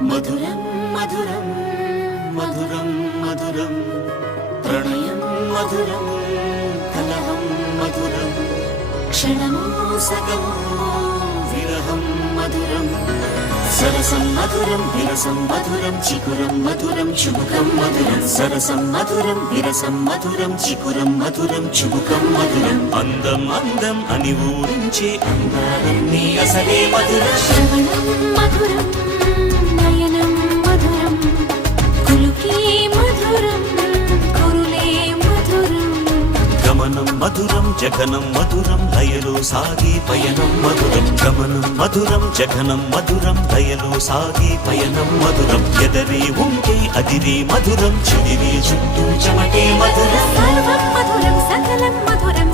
మధురం మధురం మధురం మధురం ప్రణయం మధురం కలహం మధురం క్షణము సగము విరహం మధురం సరసం మధురం విరసం మధురం చికురం మధురం చుబుకం మధురం సరసం మధురం విరసం మధురం చికురం మధురం చుబుకం మధురం అందం అందం అని ఊరించే అందాలన్నీ అసలే మధురం శ్రవణం మధురం నయనం మధురం కులుకే మధురం కురులే మధురం గమనం మధురం జగనం మధురం లయలో సాగే పయనం మధురం గమనం మధురం జగనం మధురం లయలో సాగే పయనం మధురం ఎదరే ఉంటే అదిరే మధురం చెదిరే చుట్టూ చెమటే మధురం సర్వం మధురం సకలం మధురం